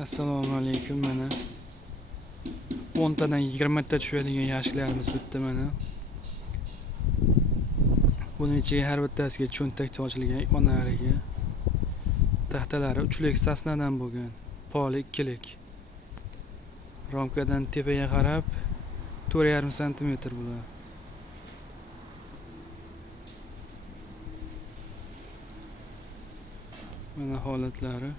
Assalomu alaykum. Mana 10 tadan 20 ta tushadigan yashiklarimiz bitta mana. Buning ichiga har bittasiga cho'ntak ochilgan, onariga. Taxtalari 3lik sasnadan bo'lgan, poli 2lik. Romkadan tepaga qarab 4,5 sm bular. Mana holatlari.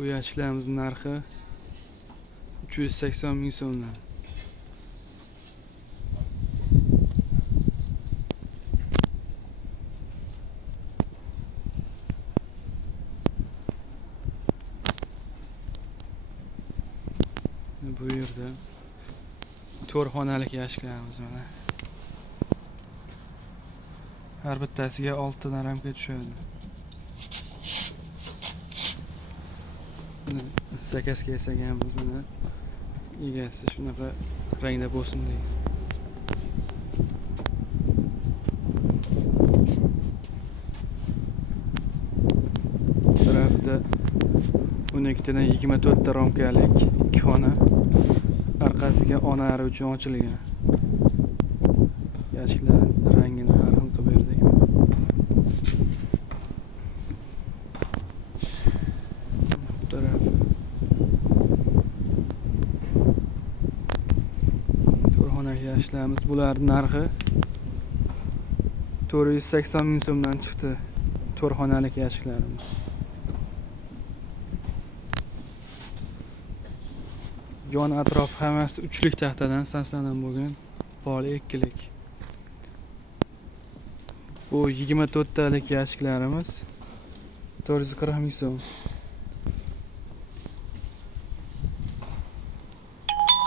Bu yashiklarimiz narxi 380 ming so'mdan. Bu yerda 4 xonalik yashiklarimiz mana. Har bittasiga 6 tadan ramka tushadi. Zakazga yasaganmiz buni. Egasi shunaqa rangda bo'lsin deydi. Tarafda 12 tadan 24 ta romkalik 2 xona. Orqasiga onari uchun ochilgan. Yashiklar rangini har xil qilib berdik. Bu taraf yashiklarimiz, bularning narxi 480 ming so'mdan chiqdi. 4 xonalik yashiklarimiz. Yon atrof hammasi 3lik taxtadan sasnadan bo'lgan, poli 2lik. Bu 24 talik yashiklarimiz 440 ming so'm.